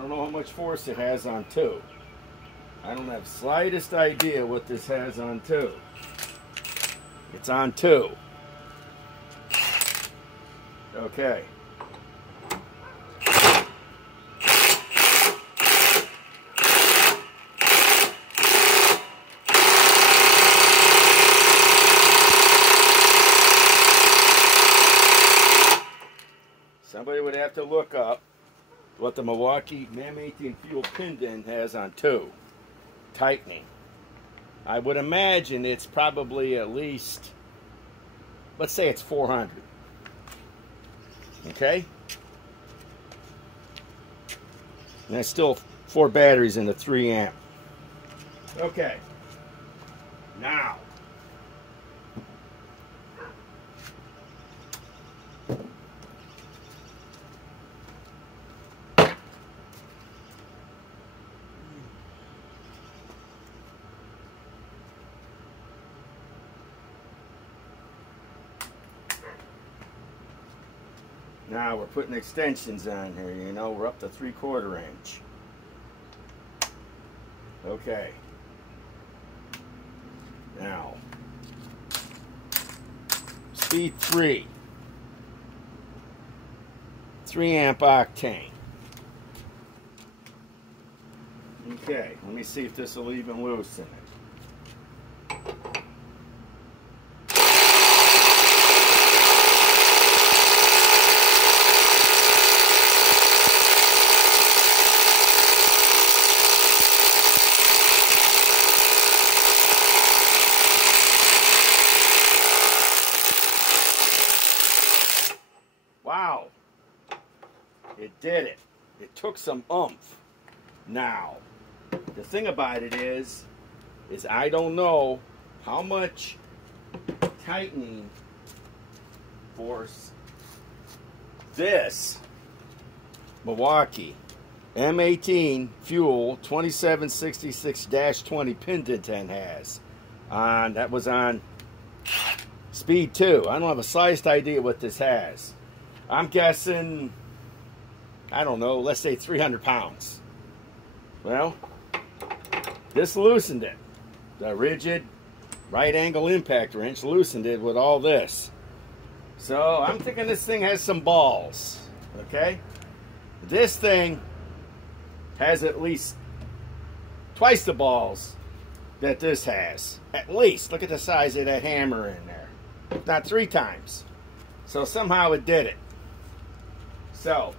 don't know how much force it has on 2. I don't have the slightest idea what this has on 2. It's on 2. Okay. Somebody would have to look up what the Milwaukee M18 Fuel PIN DETENT has on 2. Tightening. I would imagine it's probably at least, let's say it's 400. Okay? And there's still 4 batteries in the 3 amp. Okay. Now. Now we're putting extensions on here, you know, we're up to 3/4 inch. Okay. Now, speed 3. 3 amp octane. Okay, let me see if this will even loosen it. Wow, it did it. It took some oomph. Now, the thing about it is I don't know how much tightening force this Milwaukee M18 Fuel 2766-20 PIN detent has. That was on speed 2. I don't have a slightest idea what this has. I'm guessing, I don't know, let's say 300 pounds. Well, this loosened it. The RIDGID right angle impact wrench loosened it with all this. So I'm thinking this thing has some balls, okay? This thing has at least twice the balls that this has. At least, look at the size of that hammer in there. If not 3 times. So somehow it did it. So,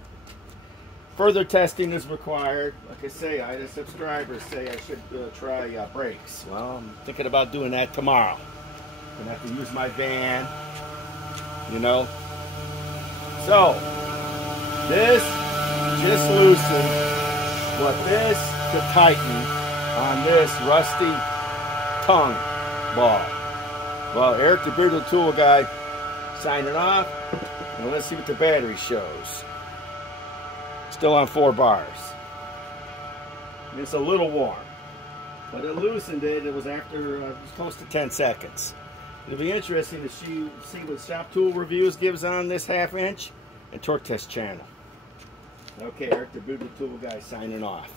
further testing is required. Like I say, I had a subscriber say I should try brakes. Well, I'm thinking about doing that tomorrow. Gonna have to use my van, you know. So, this just loosened what this could tighten on this rusty tongue ball. Well, Eric the Brutal Tool Guy signing off. And let's see what the battery shows. Still on 4 bars. It's a little warm, but it loosened it. It was after it was close to 10 seconds. It'll be interesting to see what Shop Tool Reviews gives on this 1/2 inch and Torque Test channel. Okay, Eric the Brutal Tool Guy signing off.